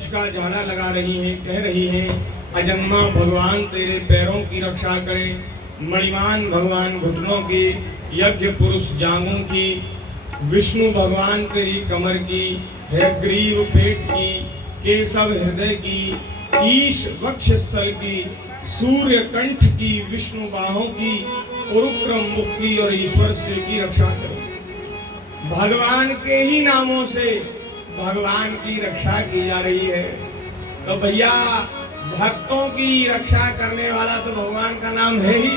पूंछ का झाड़ा लगा रही हैं, कह रही हैं अजन्मा भगवान तेरे पैरों की रक्षा करें, मणिमान भगवान घुटनों की, यज्ञ पुरुष जांघों की, विष्णु भगवान तेरी कमर की, है ग्रीव पेट की, केशव हृदय की, ईश वक्ष स्थल की, सूर्य कंठ की, विष्णु बाहों की, उरुक्रम मुख की और ईश्वर सिर की रक्षा करो। भगवान के ही नामों से भगवान की रक्षा की जा रही है। तो भैया भक्तों की रक्षा करने वाला तो भगवान का नाम है ही।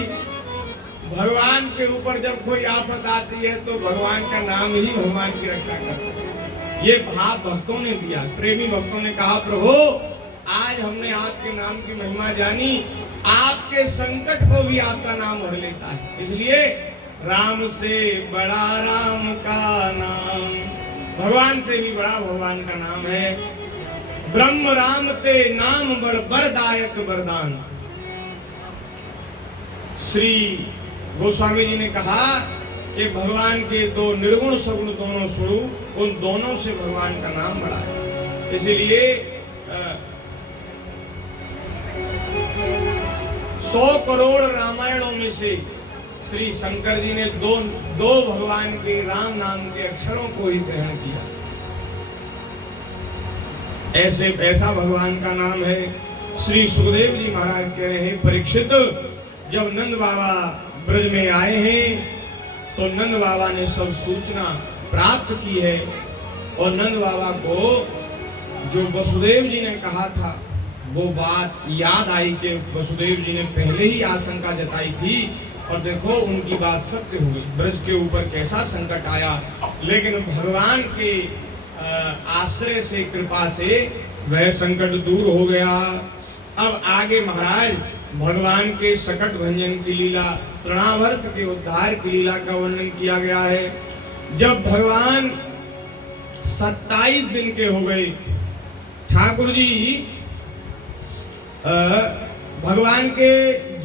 भगवान के ऊपर जब कोई आफत आती है तो भगवान का नाम ही भगवान की रक्षा करता है। ये भाव भक्तों ने दिया, प्रेमी भक्तों ने कहा प्रभु आज हमने आपके नाम की महिमा जानी, आपके संकट को भी आपका नाम हर लेता है। इसलिए राम से बड़ा राम का नाम, भगवान से भी बड़ा भगवान का नाम है। ब्रह्म राम ते नाम बड़ बरदायक वरदान। श्री गोस्वामी जी ने कहा कि भगवान के दो निर्गुण सगुण दोनों स्वरूप, उन दोनों से भगवान का नाम बड़ा है। इसीलिए 100 करोड़ रामायणों में से श्री शंकर जी ने दो भगवान के राम नाम के अक्षरों को ही ग्रहण किया। ऐसा भगवान का नाम है। श्री सुखदेव जी महाराज कह रहे हैं परीक्षित, जब नंद बाबा ब्रज में आए हैं तो नंद बाबा ने सब सूचना प्राप्त की है और नंद बाबा को जो वसुदेव जी ने कहा था वो बात याद आई कि वसुदेव जी ने पहले ही आशंका जताई थी और देखो उनकी बात सत्य हो गई। ब्रज के ऊपर कैसा संकट आया, लेकिन भगवान के आश्रय से, कृपा से वह संकट दूर हो गया। अब आगे महाराज भगवान के सकट भंजन की लीला, तृणावर्त के उद्धार की लीला का वर्णन किया गया है। जब भगवान 27 दिन के हो गए, ठाकुर जी भगवान के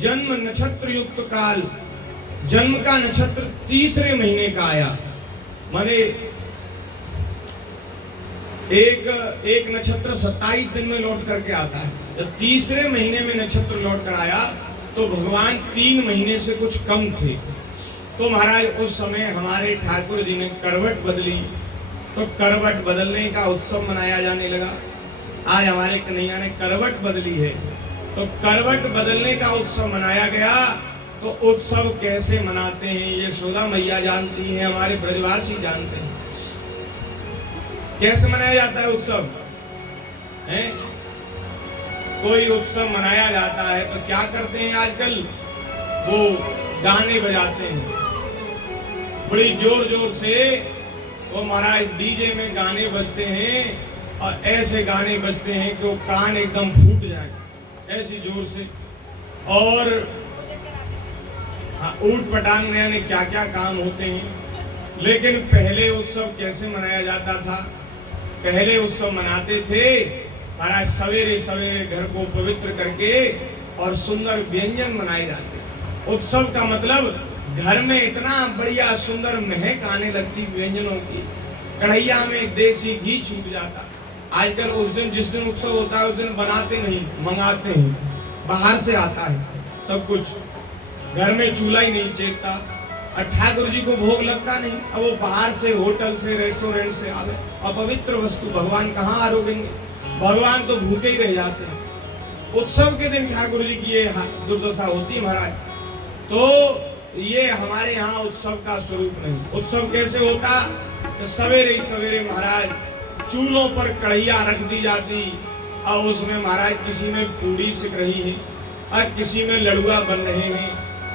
जन्म नक्षत्र युक्त काल, जन्म का नक्षत्र तीसरे महीने का आया, माने एक नक्षत्र 27 दिन में लौट करके आता है। जब तीसरे महीने में नक्षत्र लौट कर आया तो भगवान 3 महीने से कुछ कम थे। तो महाराज उस समय हमारे ठाकुर जी ने करवट बदली, तो करवट बदलने का उत्सव मनाया जाने लगा। आज हमारे कन्हैया ने करवट बदली है, तो करवट बदलने का उत्सव मनाया गया। तो उत्सव कैसे मनाते हैं ये यशोदा मैया जानती हैं, हमारे ब्रजवासी जानते हैं। कैसे मनाया जाता है उत्सव है? कोई उत्सव मनाया जाता है तो क्या करते हैं आजकल, वो गाने बजाते हैं बड़ी जोर जोर से। वो महाराज डीजे में गाने बजते हैं और ऐसे गाने बजते हैं कि वो कान एकदम फूट जाए, ऐसी जोर से। और ऊट पटांग ने क्या क्या काम होते हैं। लेकिन पहले उत्सव कैसे मनाया जाता था? पहले उत्सव मनाते थे महाराज सवेरे सवेरे घर को पवित्र करके और सुंदर व्यंजन बनाए जाते। उत्सव का मतलब घर में इतना बढ़िया सुंदर महक आने लगती व्यंजनों की, कढ़ैया में देसी घी छूट जाता। आजकल उस दिन, जिस दिन उत्सव होता है उस दिन बनाते नहीं, मंगाते हैं, बाहर से आता है सब कुछ, घर में चूल्हा ही नहीं चेकता और ठाकुर जी को भोग लगता नहीं। अब वो बाहर से, होटल से, रेस्टोरेंट से आवे, अपवित्र वस्तु भगवान कहाँ आरोगेंगे? भगवान तो भूखे ही रह जाते हैं। उत्सव के दिन ठाकुर जी की ये दुर्दशा होती है महाराज। तो ये हमारे यहाँ उत्सव का स्वरूप नहीं। उत्सव कैसे होता? तो सवेरे ही सवेरे महाराज चूल्हों पर कढ़ैया रख दी जाती और उसमें महाराज किसी में पूड़ी सिक रही है और किसी में लड़ुआ बन रहे हैं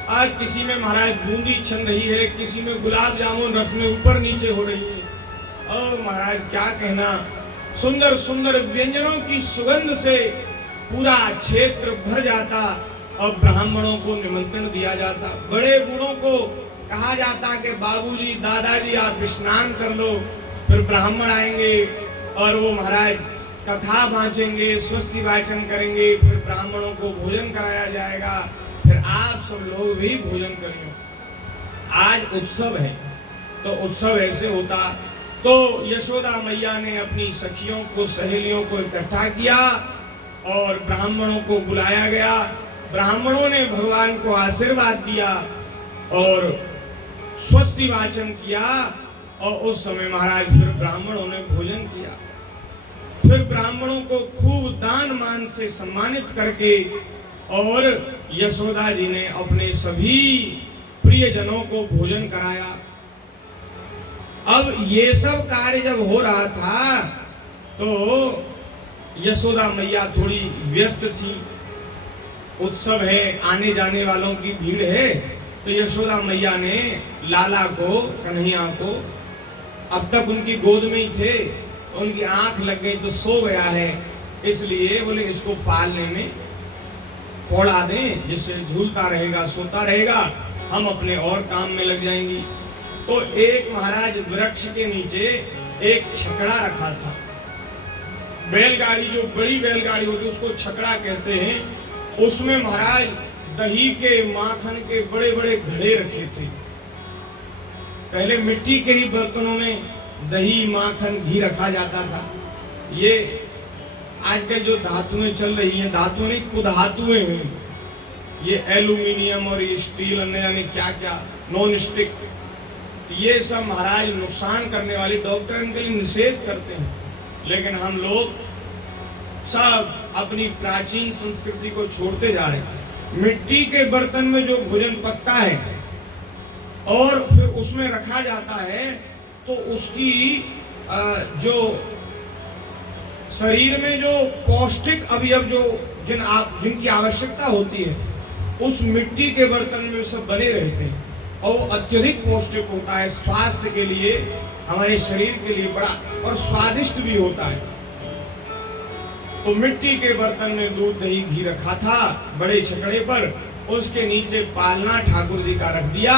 और किसी में महाराज बूंदी छन रही है, किसी में गुलाब जामुन रस में ऊपर नीचे हो रही है। और महाराज क्या कहना, सुंदर सुंदर व्यंजनों की सुगंध से पूरा क्षेत्र भर जाता और ब्राह्मणों को निमंत्रण दिया जाता। बड़े बूढ़ों को कहा जाता कि बाबूजी, दादाजी आप स्नान कर लो, फिर ब्राह्मण आएंगे और वो महाराज कथा वाचेंगे, स्वस्ति वाचन करेंगे, फिर ब्राह्मणों को भोजन कराया जाएगा, फिर आप सब लोग भी भोजन करिए। आज उत्सव है तो उत्सव ऐसे होता तो यशोदा मैया ने अपनी सखियों को, सहेलियों को इकट्ठा किया और ब्राह्मणों को बुलाया गया। ब्राह्मणों ने भगवान को आशीर्वाद दिया और स्वस्ति वाचन किया और उस समय महाराज फिर ब्राह्मणों ने भोजन किया। फिर ब्राह्मणों को खूब दान मान से सम्मानित करके और यशोदा जी ने अपने सभी प्रियजनों को भोजन कराया। अब ये सब कार्य जब हो रहा था तो यशोदा मैया थोड़ी व्यस्त थी। उत्सव है, आने जाने वालों की भीड़ है, तो यशोदा मैया ने लाला को, कन्हैया को, अब तक उनकी गोद में ही थे, उनकी आंख लग गई तो सो गया है, इसलिए बोले इसको पालने में पौड़ा दें, जिससे झूलता रहेगा, सोता रहेगा, हम अपने और काम में लग जाएंगी। तो एक महाराज वृक्ष के नीचे एक छकड़ा रखा था। बैलगाड़ी, जो बड़ी बैलगाड़ी होती है उसको छकड़ा कहते हैं। उसमें महाराज दही के, माखन के बड़े बड़े घड़े रखे थे। पहले मिट्टी के ही बर्तनों में दही, माखन, घी रखा जाता था। ये आजकल जो धातुएं चल रही हैं, धातु नहीं, कुधातुएं हैं, ये एल्यूमिनियम और ये स्टील, अन्य यानी क्या क्या, नॉन स्टिक, ये सब महाराज नुकसान करने वाली, डॉक्टर इनके लिए निषेध करते हैं। लेकिन हम लोग सब अपनी प्राचीन संस्कृति को छोड़ते जा रहे हैं। मिट्टी के बर्तन में जो भोजन पकता है और फिर उसमें रखा जाता है, तो उसकी जो शरीर में जो पौष्टिक अवयव जो जिनकी आवश्यकता होती है, उस मिट्टी के बर्तन में सब बने रहते हैं और वो अत्यधिक पौष्टिक होता है, स्वास्थ्य के लिए, हमारे शरीर के लिए बड़ा और स्वादिष्ट भी होता है। तो मिट्टी के बर्तन में दूध, दही, घी रखा था बड़े छकड़े पर, उसके नीचे पालना ठाकुर जी का रख दिया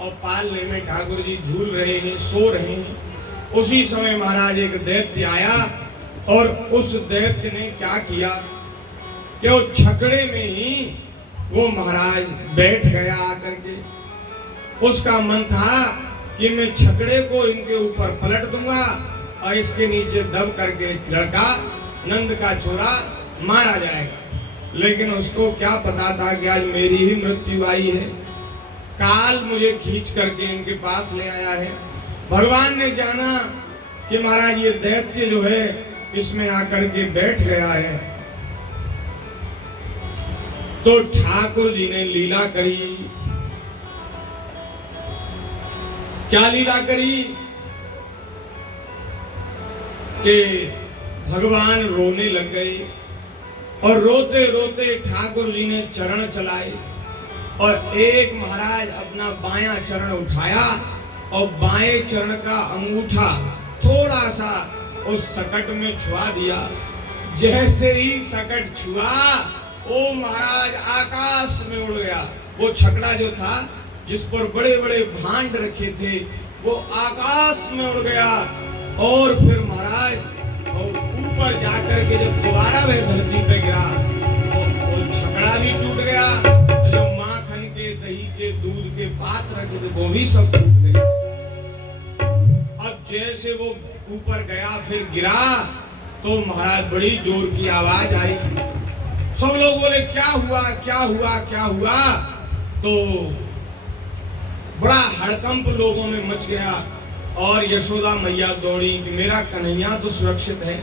और पालने में ठाकुर जी झूल रहे हैं, सो रहे हैं। उसी समय महाराज एक दैत्य आया और उस दैत्य ने क्या किया कि वो छकड़े में ही वो महाराज बैठ गया आकर के। उसका मन था कि मैं छकड़े को इनके ऊपर पलट दूंगा और इसके नीचे दब करके लड़का नंद का छोरा मारा जाएगा। लेकिन उसको क्या पता था कि आज मेरी ही मृत्यु आई है, काल मुझे खींच करके इनके पास ले आया है। भगवान ने जाना कि महाराज ये दैत्य जो है इसमें आकर के बैठ गया है, तो ठाकुर जी ने लीला करी। क्या लीला करी कि भगवान रोने लग गए और रोते रोते ठाकुर जी ने चरण चलाए और एक महाराज अपना बायां चरण उठाया और बाएं चरण का अंगूठा थोड़ा सा उस सकट में छुआ दिया। जैसे ही सकट छुआ, वो महाराज आकाश में उड़ गया। वो छकड़ा जो था जिस पर बड़े बड़े भांड रखे थे, वो आकाश में उड़ गया और फिर महाराज ऊपर जाकर के जब दोबारा वह धरती पे गिरा, वो छकड़ा भी टूट गया, जो माखन के, दही के, दूध के पात्र रखे थे वो भी सब टूट गए। अब जैसे वो ऊपर गया फिर गिरा, तो महाराज बड़ी जोर की आवाज आई। सब लोग बोले क्या हुआ, क्या हुआ, क्या हुआ? तो बड़ा हड़कंप लोगों में मच गया और यशोदा मैया दौड़ी कि मेरा कन्हैया तो सुरक्षित है।